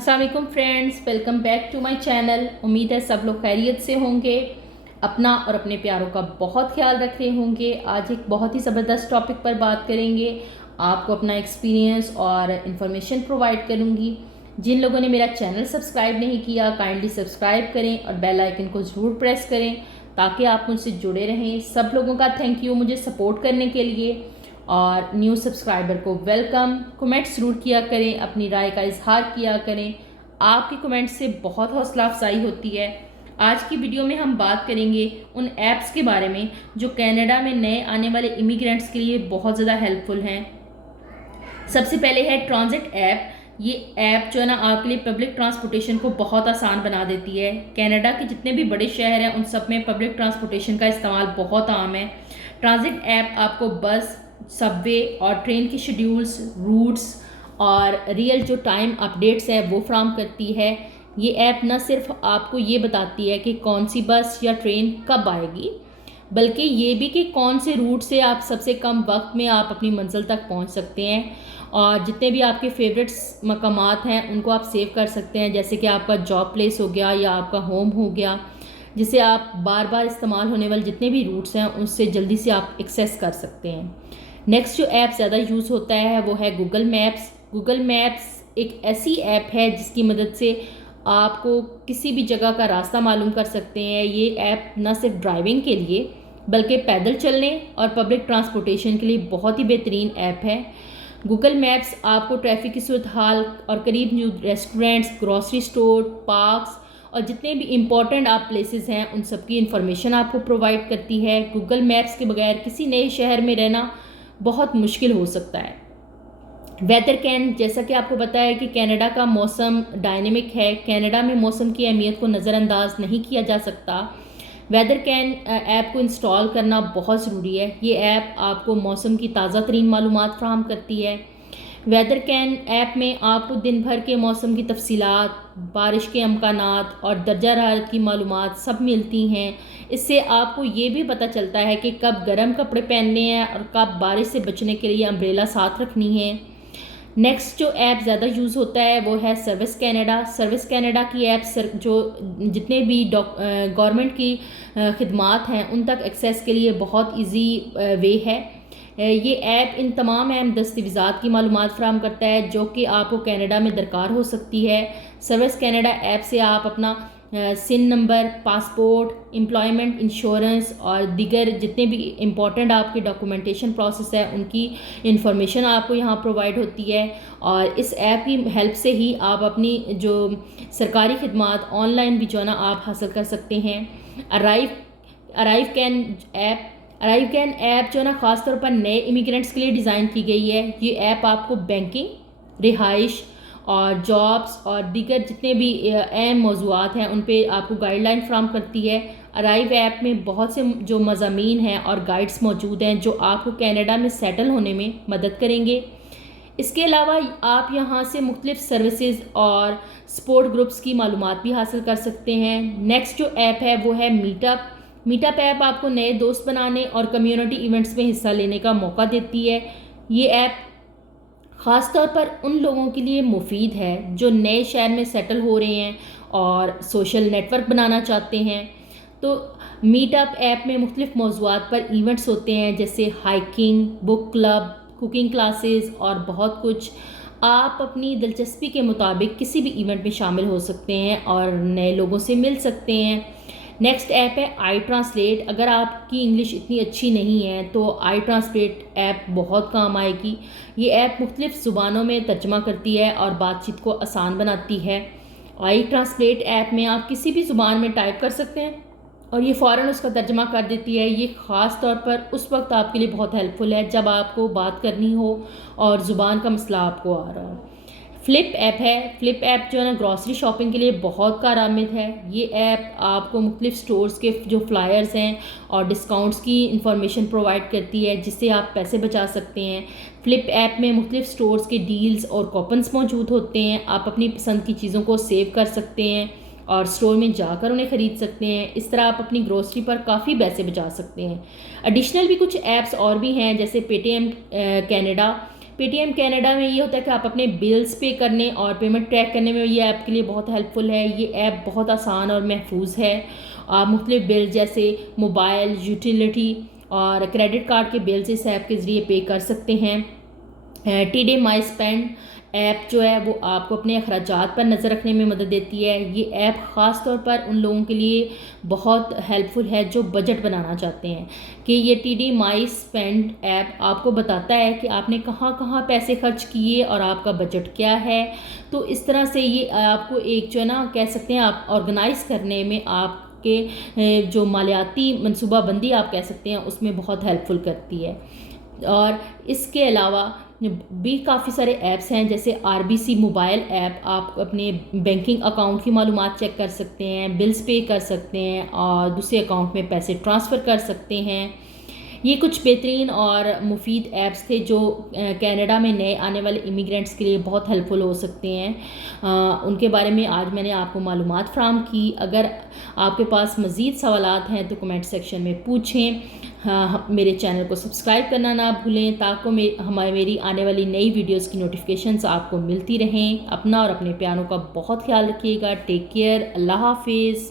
अस्सलाम वालेकुम friends, welcome back to my channel. उम्मीद है सब लोग खैरियत से होंगे, अपना और अपने प्यारों का बहुत ख्याल रख रहे होंगे। आज एक बहुत ही ज़बरदस्त टॉपिक पर बात करेंगे। आपको अपना एक्सपीरियंस और इन्फॉर्मेशन प्रोवाइड करूंगी। जिन लोगों ने मेरा चैनल सब्सक्राइब नहीं किया, काइंडली सब्सक्राइब करें और बेल आइकन को ज़रूर प्रेस करें ताकि आप मुझसे जुड़े रहें। सब लोगों का थैंक यू मुझे सपोर्ट करने के लिए, और न्यू सब्सक्राइबर को वेलकम। कमेंट ज़रूर किया करें, अपनी राय का इजहार किया करें। आपके कमेंट से बहुत हौसला अफजाई होती है। आज की वीडियो में हम बात करेंगे उन ऐप्स के बारे में जो कनाडा में नए आने वाले इमिग्रेंट्स के लिए बहुत ज़्यादा हेल्पफुल हैं। सबसे पहले है ट्रांजिट ऐप। ये ऐप जो है ना आपके लिए पब्लिक ट्रांसपोर्टेशन को बहुत आसान बना देती है। कनाडा के जितने भी बड़े शहर हैं उन सब में पब्लिक ट्रांसपोर्टेशन का इस्तेमाल बहुत आम है। ट्रांजिट ऐप आपको बस, सबवे और ट्रेन की शेड्यूल्स, रूट्स और रियल जो टाइम अपडेट्स है वो फ्राहम करती है। ये ऐप न सिर्फ आपको ये बताती है कि कौन सी बस या ट्रेन कब आएगी, बल्कि ये भी कि कौन से रूट से आप सबसे कम वक्त में आप अपनी मंजिल तक पहुंच सकते हैं। और जितने भी आपके फेवरेट्स मकामात हैं उनको आप सेव कर सकते हैं, जैसे कि आपका जॉब प्लेस हो गया या आपका होम हो गया, जिसे आप बार बार इस्तेमाल होने वाले जितने भी रूट्स हैं उससे जल्दी से आप एक्सेस कर सकते हैं। नेक्स्ट जो ऐप ज़्यादा यूज़ होता है वो है गूगल मैप्स। गूगल मैप्स एक ऐसी ऐप है जिसकी मदद से आपको किसी भी जगह का रास्ता मालूम कर सकते हैं। ये ऐप न सिर्फ ड्राइविंग के लिए बल्कि पैदल चलने और पब्लिक ट्रांसपोर्टेशन के लिए बहुत ही बेहतरीन ऐप है। गूगल मैप्स आपको ट्रैफिक की सूरत हाल और करीब रेस्टोरेंट्स, ग्रॉसरी स्टोर, पार्क्स और जितने भी इम्पॉर्टेंट आप प्लेसेस हैं उन सब की इंफॉर्मेशन आपको प्रोवाइड करती है। गूगल मैप्स के बगैर किसी नए शहर में रहना बहुत मुश्किल हो सकता है। वेदर कैन, जैसा कि आपको पता है कि कनाडा का मौसम डायनेमिक है। कनाडा में मौसम की अहमियत को नज़रअंदाज नहीं किया जा सकता। वेदर कैन ऐप को इंस्टॉल करना बहुत ज़रूरी है। ये ऐप आपको मौसम की ताज़ा तरीन मालूमात फ्राहम करती है। वेदर कैन ऐप में आपको दिन भर के मौसम की तफसीलात, बारिश के अमकानात और दर्जा हरारत की मालूमात सब मिलती हैं। इससे आपको ये भी पता चलता है कि कब गर्म कपड़े पहनने हैं और कब बारिश से बचने के लिए अम्ब्रेला साथ रखनी है। नेक्स्ट जो ऐप ज़्यादा यूज़ होता है वो है सर्विस कनाडा। सर्विस कनाडा की ऐप जो जितने भी गवर्नमेंट की खिदमात हैं उन तक एक्सेस के लिए बहुत इजी वे है। ये ऐप इन तमाम अहम दस्तावेज़ात की मालूमात फ़राहम करता है जो कि आपको कनाडा में दरकार हो सकती है। सर्विस कनाडा ऐप से आप अपना सिन नंबर, पासपोर्ट, एम्प्लॉयमेंट इंश्योरेंस और दीगर जितने भी इम्पॉर्टेंट आपके डॉक्यूमेंटेशन प्रोसेस है उनकी इंफॉर्मेशन आपको यहाँ प्रोवाइड होती है। और इस ऐप की हेल्प से ही आप अपनी जो सरकारी खिदमात ऑनलाइन भी जो है ना आप हासिल कर सकते हैं। अराइव कैन ऐप जो है ना ख़ास तौर पर नए इमिग्रेंट्स के लिए डिज़ाइन की गई है। ये ऐप आपको बैंकिंग, रिहाइश और जॉब्स और दीगर जितने भी अहम मौज़ूआत हैं उन पे आपको गाइडलाइन फ्राहम करती है। अराइव ऐप में बहुत से जो मज़ामीन हैं और गाइड्स मौजूद हैं जो आपको कनाडा में सेटल होने में मदद करेंगे। इसके अलावा आप यहाँ से मुख्तलिफ सर्विसेज और सपोर्ट ग्रुप्स की मालूमात भी हासिल कर सकते हैं। नेक्स्ट जो ऐप है वो है मीटअप ऐप आपको नए दोस्त बनाने और कम्युनिटी इवेंट्स में हिस्सा लेने का मौका देती है। ये ऐप ख़ास तौर पर उन लोगों के लिए मुफीद है जो नए शहर में सेटल हो रहे हैं और सोशल नेटवर्क बनाना चाहते हैं। तो मीटअप ऐप में मुख्तलिफ मौज़ूआत पर इवेंट्स होते हैं जैसे hiking, book club, cooking classes और बहुत कुछ। आप अपनी दिलचस्पी के मुताबिक किसी भी इवेंट में शामिल हो सकते हैं और नए लोगों से मिल सकते हैं। नेक्स्ट ऐप है आई ट्रांसलेट। अगर आपकी इंग्लिश इतनी अच्छी नहीं है तो आई ट्रांसलेट ऐप बहुत काम आएगी। ये ऐप मुख्तलिफ ज़ुबानों में तर्जमा करती है और बातचीत को आसान बनाती है। आई ट्रांसलेट ऐप में आप किसी भी ज़ुबान में टाइप कर सकते हैं और ये फ़ौरन उसका तर्जमा कर देती है। ये ख़ास तौर पर उस वक्त आपके लिए बहुत हेल्पफुल है जब आपको बात करनी हो और ज़ुबान का मसला आपको आ रहा हो। फ्लिप ऐप है। फ्लिप ऐप जो है ना ग्रॉसरी शॉपिंग के लिए बहुत कारआमद है। ये ऐप आपको मुख्तलिफ स्टोर्स के जो फ्लायर्स हैं और डिस्काउंट्स की इंफॉर्मेशन प्रोवाइड करती है जिससे आप पैसे बचा सकते हैं। फ्लिप ऐप में मुख्तलिफ स्टोर्स के डील्स और कूपन्स मौजूद होते हैं। आप अपनी पसंद की चीज़ों को सेव कर सकते हैं और स्टोर में जाकर उन्हें ख़रीद सकते हैं। इस तरह आप अपनी ग्रोसरी पर काफ़ी पैसे बचा सकते हैं। एडिशनल भी कुछ ऐप्स और भी हैं जैसे पेटीएम कनाडा। पेटीएम कनाडा में ये होता है कि आप अपने बिल्स पे करने और पेमेंट ट्रैक करने में ये ऐप के लिए बहुत हेल्पफुल है। ये ऐप बहुत आसान और महफूज है। आप मुख्तलिफ बिल जैसे मोबाइल, यूटिलिटी और क्रेडिट कार्ड के बिल्स इस ऐप के ज़रिए पे कर सकते हैं। TD माई स्पेंड ऐप जो है वो आपको अपने अखराजात पर नज़र रखने में मदद देती है। ये ऐप ख़ास तौर पर उन लोगों के लिए बहुत हेल्पफुल है जो बजट बनाना चाहते हैं कि ये TD माई स्पेंड ऐप आपको बताता है कि आपने कहाँ कहाँ पैसे खर्च किए और आपका बजट क्या है। तो इस तरह से ये आपको एक जो है ना कह सकते हैं आप ऑर्गेनाइज़ करने में आपके जो मालियाती मनसूबाबंदी आप कह सकते हैं उसमें बहुत हेल्पफुल करती है। और इसके अलावा भी काफ़ी सारे ऐप्स हैं जैसे RBC मोबाइल ऐप, आप अपने बैंकिंग अकाउंट की मालूमात चेक कर सकते हैं, बिल्स पे कर सकते हैं और दूसरे अकाउंट में पैसे ट्रांसफ़र कर सकते हैं। ये कुछ बेहतरीन और मुफीद ऐप्स थे जो कनाडा में नए आने वाले इमिग्रेंट्स के लिए बहुत हेल्पफुल हो सकते हैं। उनके बारे में आज मैंने आपको मालूमात फ़राहम की। अगर आपके पास मज़ीद सवालात हैं तो कमेंट सेक्शन में पूछें। हाँ, मेरे चैनल को सब्सक्राइब करना ना भूलें ताकि मेरी आने वाली नई वीडियोस की नोटिफिकेशंस आपको मिलती रहें। अपना और अपने प्यारों का बहुत ख्याल रखिएगा। Take care. अल्लाह हाफिज़।